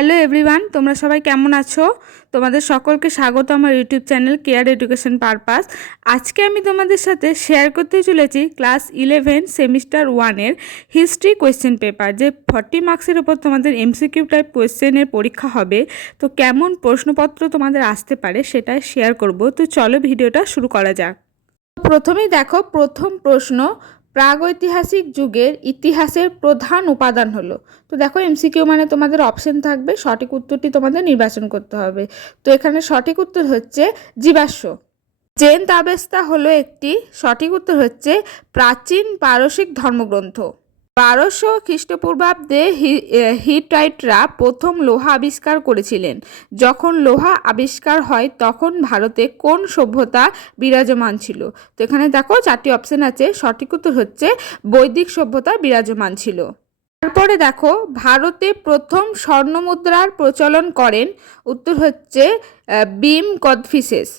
Hello everyone, তোমরা সবাই কেমন আছো? তোমাদের সকলকে স্বাগত আমার YouTube channel Care Education Purpose. আজকে আমি তোমাদের সাথে শেয়ার করতে চলেছি ক্লাস 11 সেমিস্টার 1-এর হিস্ট্রি কোয়েশ্চেন পেপার, যে 40 মার্কসের ওপর তোমাদের এমসিকিউ টাইপ কোয়েশ্চেনের পরীক্ষা হবে। তো কেমন প্রশ্নপত্র তোমাদের আসতে পারে সেটাই শেয়ার করব। তো চলো ভিডিওটা শুরু করা যাক। প্রথমেই দেখো, প্রথম প্রশ্ন, প্রাগৈতিহাসিক যুগের ইতিহাসের প্রধান উপাদান হলো। তো দেখো এমসিকিউ মানে তোমাদের অপশন থাকবে, সঠিক উত্তরটি তোমাদের নির্বাচন করতে হবে। তো এখানে সঠিক উত্তর হচ্ছে জীবাশ্ম। জেন তাবেস্তা হলো একটি, সঠিক উত্তর হচ্ছে প্রাচীন পারসিক ধর্মগ্রন্থ। 1200 খ্রিস্টপূর্বাব্দে হিটাইটরা প্রথম লোহা আবিষ্কার করেছিলেন। যখন লোহা আবিষ্কার হয় তখন ভারতে কোন সভ্যতা বিরাজমান ছিল? তো এখানে দেখো 4টি অপশন আছে, সঠিক উত্তর হচ্ছে বৈদিক সভ্যতা বিরাজমান ছিল। তারপরে দেখো, ভারতে প্রথম স্বর্ণমুদ্রার প্রচলন করেন। উত্তর হচ্ছে বিম কদফিসেস।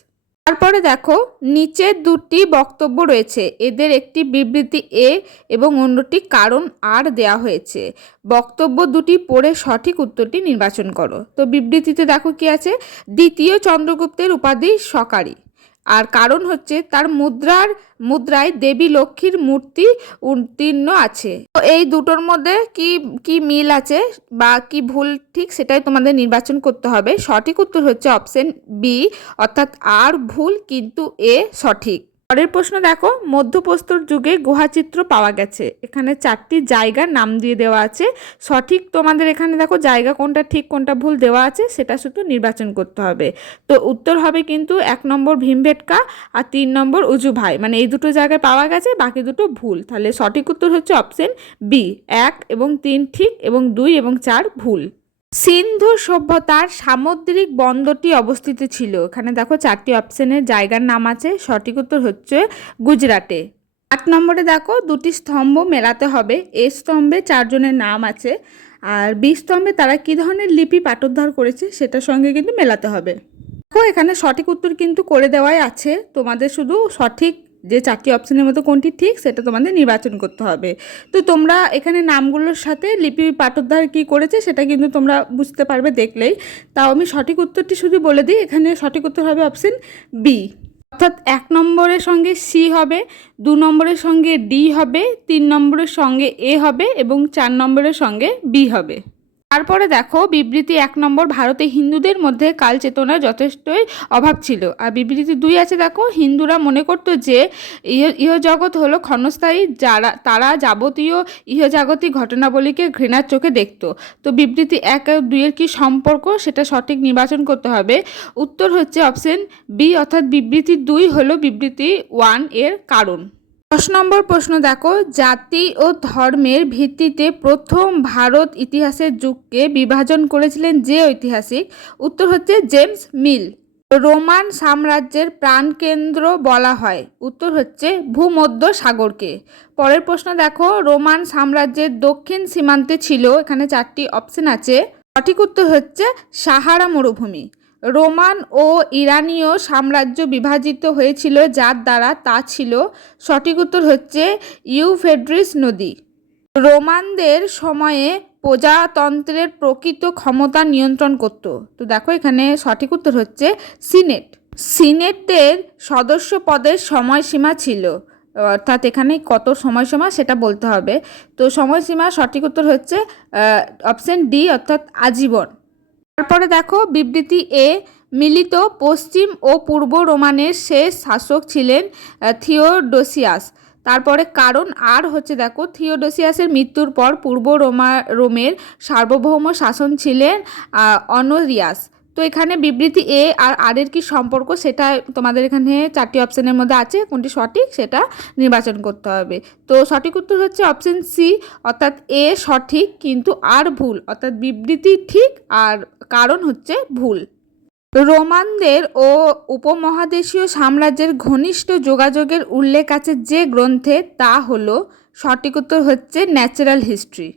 তারপরে দেখো, নিচের দুটি বক্তব্য রয়েছে, এদের একটি বিবৃতি এ এবং অন্যটি কারণ আর দেয়া হয়েছে। বক্তব্য দুটি পড়ে সঠিক উত্তরটি নির্বাচন করো। তো বিবৃতিতে দেখো কি আছে, দ্বিতীয় চন্দ্রগুপ্তের উপাধি সকারী, আর কারণ হচ্ছে তার মুদ্রায় দেবী লক্ষ্মীর মূর্তি উত্তীর্ণ আছে। তো এই দুটোর মধ্যে কি কি মিল আছে বা কি ভুল ঠিক সেটাই তোমাদের নির্বাচন করতে হবে। সঠিক উত্তর হচ্ছে অপশন বি, অর্থাৎ আর ভুল কিন্তু এ সঠিক। পরের প্রশ্ন দেখো, মধ্যপ্রস্তর যুগে গুহাচিত্র পাওয়া গেছে। এখানে 4টি জায়গার নাম দিয়ে দেওয়া আছে। সঠিক তোমাদের এখানে দেখো জায়গা কোনটা ঠিক কোনটা ভুল দেওয়া আছে সেটা শুধু নির্বাচন করতে হবে। তো উত্তর হবে কিন্তু 1 নম্বর ভীমবেটকা আর 3 নম্বর উজুভাই, মানে এই দুটো জায়গায় পাওয়া গেছে, বাকি দুটো ভুল। তাহলে সঠিক উত্তর হচ্ছে অপশন বি, 1 এবং 3 ঠিক এবং 2 এবং 4 ভুল। সিন্ধু সভ্যতার সামুদ্রিক বন্দরটি অবস্থিত ছিল। এখানে দেখো 4টি অপশনের জায়গার নাম আছে, সঠিক উত্তর হচ্ছে গুজরাটে। 8 নম্বরে দেখো, দুটি স্তম্ভ মেলাতে হবে। এ স্তম্ভে 4 জনের নাম আছে, আর বি স্তম্ভে তারা কি ধরনের লিপি পাঠোদ্ধার করেছে সেটার সঙ্গে কিন্তু মেলাতে হবে। দেখো এখানে সঠিক উত্তর কিন্তু করে দেওয়াই আছে, তোমাদের শুধু সঠিক যে 4টি অপশনের মধ্যে কোনটি ঠিক সেটা তোমাদের নির্বাচন করতে হবে। তো তোমরা এখানে নামগুলোর সাথে লিপি পাঠোদ্ধার কি করেছে সেটা কিন্তু তোমরা বুঝতে পারবে দেখলেই। তাও আমি সঠিক উত্তরটি শুধু বলে দিই, এখানে সঠিক উত্তর হবে অপশন বি, অর্থাৎ 1 নম্বরের সঙ্গে সি হবে, 2 নম্বরের সঙ্গে ডি হবে, 3 নম্বরের সঙ্গে এ হবে এবং 4 নম্বরের সঙ্গে বি হবে। তারপরে দেখো বিবৃতি 1 নম্বর, ভারতে হিন্দুদের মধ্যে কাল চেতনার যথেষ্টই অভাব ছিল। আর বিবৃতি 2 আছে দেখো, হিন্দুরা মনে করতো যে ইহজগৎ হলো ক্ষণস্থায়ী, তারা যাবতীয় ইহজাগতিক ঘটনাবলীকে ঘৃণার চোখে দেখত। তো বিবৃতি 1 আর 2 এর কি সম্পর্ক সেটা সঠিক নির্বাচন করতে হবে। উত্তর হচ্ছে অপশন বি, অর্থাৎ বিবৃতি 2 হলো বিবৃতি 1 এর কারণ। 10 নম্বর প্রশ্ন দেখো, জাতি ও ধর্মের ভিত্তিতে প্রথম ভারত ইতিহাসের যুগকে বিভাজন করেছিলেন যে ঐতিহাসিক? উত্তর হচ্ছে জেমস মিল। রোমান সাম্রাজ্যের প্রাণকেন্দ্র বলা হয়। উত্তর হচ্ছে ভূমধ্য সাগরকে। পরের প্রশ্ন দেখো, রোমান সাম্রাজ্যের দক্ষিণ সীমান্তে ছিল, এখানে 4টি অপশন আছে, সঠিক উত্তর হচ্ছে সাহারা মরুভূমি। রোমান ও ইরানীয় সাম্রাজ্য বিভাজিত হয়েছিল যার দ্বারা, তা ছিল, সঠিক উত্তর হচ্ছে ইউফ্রেটিস নদী। রোমানদের সময়ে প্রজাতন্ত্রের প্রকৃত ক্ষমতা নিয়ন্ত্রণ করত। তো দেখো এখানে সঠিক উত্তর হচ্ছে সিনেট। সিনেটের সদস্য পদের সময়সীমা ছিল, অর্থাৎ এখানে কত সময়সীমা সেটা বলতে হবে। তো সময়সীমা সঠিক উত্তর হচ্ছে অপশন ডি, অর্থাৎ আজীবন। তারপরে দেখো বিবৃতি এ, মিলিত পশ্চিম ও পূর্ব রোমানের শেষ শাসক ছিলেন থিওডোসিয়াস। তারপরে কারণ আর হচ্ছে দেখো, থিওডোসিয়াসের মৃত্যুর পর পূর্ব রোমের সার্বভৌম শাসন ছিলেন অনোরিয়াস। তো এখানে বিবৃতি এ আর এর কি সম্পর্ক সেটা তোমাদের এখানে 4টি অপশনের মধ্যে আছে, কোনটি সঠিক সেটা নির্বাচন করতে হবে। তো সঠিক উত্তর হচ্ছে অপশন সি, অর্থাৎ এ সঠিক কিন্তু আর ভুল, অর্থাৎ বিবৃতি ঠিক আর কারণ হচ্ছে ভুল। রোমানদের ও উপমহাদেশীয় সাম্রাজ্যের ঘনিষ্ঠ যোগাযোগের উল্লেখ আছে যে গ্রন্থে, তা হলো, সঠিক উত্তর হচ্ছে ন্যাচারাল হিস্ট্রি।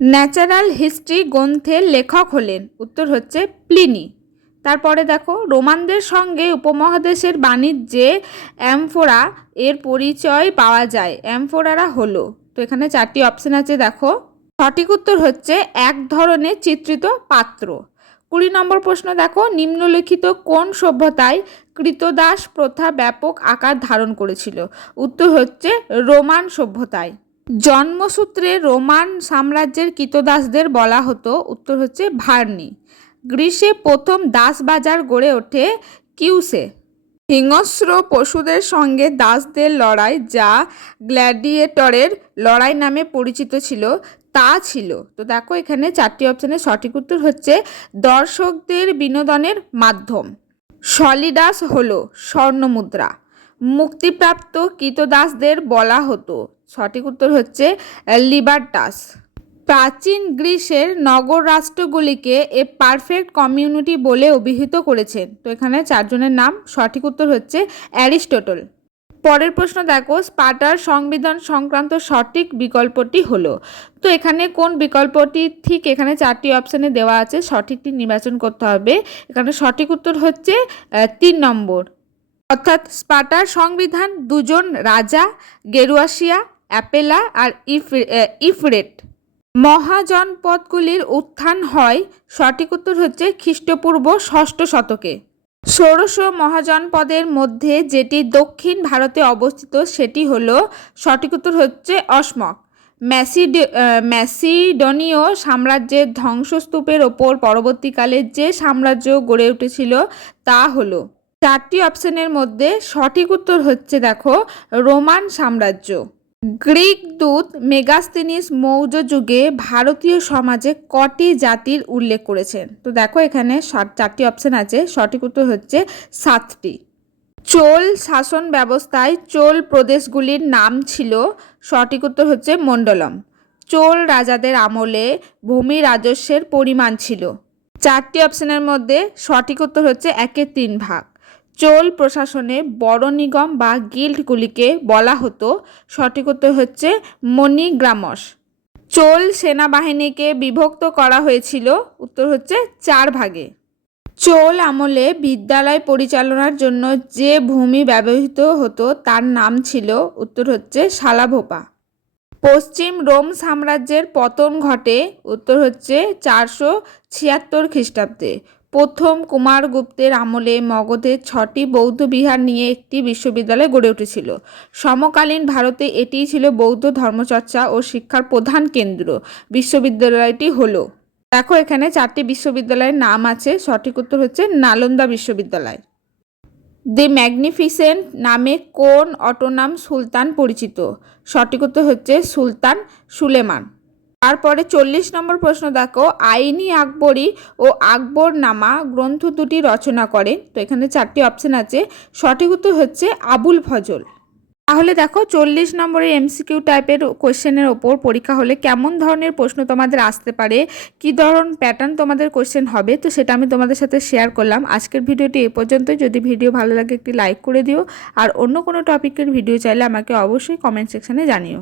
ন্যাচারাল হিস্ট্রি গ্রন্থের লেখক হলেন, উত্তর হচ্ছে প্লিনি। তারপরে দেখো, রোমানদের সঙ্গে উপমহাদেশের বাণিজ্যে অ্যামফোরা এর পরিচয় পাওয়া যায়। অ্যামফোরারা হলো, তো এখানে 4টি অপশন আছে দেখো, সঠিক উত্তর হচ্ছে এক ধরনের চিত্রিত পাত্র। 20 নম্বর প্রশ্ন দেখো, নিম্নলিখিত কোন সভ্যতায় কৃতদাস প্রথা ব্যাপক আকার ধারণ করেছিল? উত্তর হচ্ছে রোমান সভ্যতায়। জন্মসূত্রে রোমান সাম্রাজ্যের কৃতদাসদের বলা হতো, উত্তর হচ্ছে ভার্নি। গ্রীসে প্রথম দাস বাজার গড়ে ওঠে কিউসে। হিংস্র পশুদের সঙ্গে দাসদের লড়াই, যা গ্ল্যাডিয়েটরের লড়াই নামে পরিচিত ছিল, তা ছিল। তো দেখো এখানে 4টি অপশনের সঠিক উত্তর হচ্ছে দর্শকদের বিনোদনের মাধ্যম। সলিডাস হলো স্বর্ণমুদ্রা। মুক্তিপ্রাপ্ত কৃতদাসদের বলা হতো, সঠিক উত্তর হচ্ছে লিবার্টাস। প্রাচীন গ্রিসের নগর রাষ্ট্রগুলিকে এ পারফেক্ট কমিউনিটি বলে অভিহিত করেছেন। তো এখানে 4 জনের নাম, সঠিক উত্তর হচ্ছে অ্যারিস্টটল। পরের প্রশ্ন দেখো, স্পার্টার সংবিধান সংক্রান্ত সঠিক বিকল্পটি হলো। তো এখানে কোন বিকল্পটি ঠিক, এখানে 4টি অপশানে দেওয়া আছে, সঠিকটি নির্বাচন করতে হবে। এখানে সঠিক উত্তর হচ্ছে 3 নম্বর, অর্থাৎ স্পার্টার সংবিধান 2 জন রাজা, গেরুয়াসিয়া, অ্যাপেলা আর ইফরেট মহাজনপদগুলির উত্থান হয়, সঠিক উত্তর হচ্ছে খ্রিস্টপূর্ব 6ষ্ঠ শতকে। ষোড়শ মহাজনপদের মধ্যে যেটি দক্ষিণ ভারতে অবস্থিত সেটি হলো, সঠিক উত্তর হচ্ছে অসমক। ম্যাসিডনীয় সাম্রাজ্যের ধ্বংসস্তূপের ওপর পরবর্তীকালে যে সাম্রাজ্য গড়ে উঠেছিল তা হলো। 4টি অপশনের মধ্যে সঠিক উত্তর হচ্ছে দেখো রোমান সাম্রাজ্য। গ্রিক দূত মেগাস্তিনিস মৌর্য যুগে ভারতীয় সমাজে কটি জাতির উল্লেখ করেছেন? তো দেখো এখানে 4টি অপশন আছে, সঠিক উত্তর হচ্ছে 7টি। চোল শাসন ব্যবস্থায় চোল প্রদেশগুলির নাম ছিল, সঠিক উত্তর হচ্ছে মণ্ডলম। চোল রাজাদের আমলে ভূমি রাজস্বের পরিমাণ ছিল। 4টি অপশনের মধ্যে সঠিক উত্তর হচ্ছে 1/3 ভাগ। চোল প্রশাসনে বড় নিগম বা গিল্ডগুলিকে বলা হতো, সঠিক উত্তর হচ্ছে মণিগ্রামস। চোল সেনাবাহিনীকে বিভক্ত করা হয়েছিল, উত্তর হচ্ছে 4 ভাগে। চোল আমলে বিদ্যালয় পরিচালনার জন্য যে ভূমি ব্যবহৃত হতো তার নাম ছিল, উত্তর হচ্ছে শালাভোপা। পশ্চিম রোম সাম্রাজ্যের পতন ঘটে, উত্তর হচ্ছে 476 খ্রিস্টাব্দে। প্রথম কুমারগুপ্তের আমলে মগধে 6টি বৌদ্ধ বিহার নিয়ে একটি বিশ্ববিদ্যালয় গড়ে উঠেছিল। সমকালীন ভারতে এটিই ছিল বৌদ্ধ ধর্মচর্চা ও শিক্ষার প্রধান কেন্দ্র। বিশ্ববিদ্যালয়টি হলো, দেখো এখানে 4টি বিশ্ববিদ্যালয়ের নাম আছে, সঠিক উত্তর হচ্ছে নালন্দা বিশ্ববিদ্যালয়। দি ম্যাগনিফিসেন্ট নামে কোন অটোনাম সুলতান পরিচিত? সঠিক উত্তর হচ্ছে সুলতান সুলেমান। তারপরে 40 নম্বর প্রশ্ন দেখো, আইনি আকবরী ও আকবরনামা গ্রন্থ দুটি রচনা করেন। তো এখানে 4টি অপশন আছে, সঠিক উত্তর হচ্ছে আবুল ফজল। তাহলে দেখো 40 নম্বরের এমসিকিউ টাইপের কোশ্চেনের ওপর পরীক্ষা হলে কেমন ধরনের প্রশ্ন তোমাদের আসতে পারে, কী ধরনের প্যাটার্ন তোমাদের কোশ্চেন হবে, তো সেটা আমি তোমাদের সাথে শেয়ার করলাম। আজকের ভিডিওটি এ পর্যন্তই। যদি ভিডিও ভালো লাগে একটি লাইক করে দিও, আর অন্য কোনো টপিকের ভিডিও চাইলে আমাকে অবশ্যই কমেন্ট সেকশানে জানিও।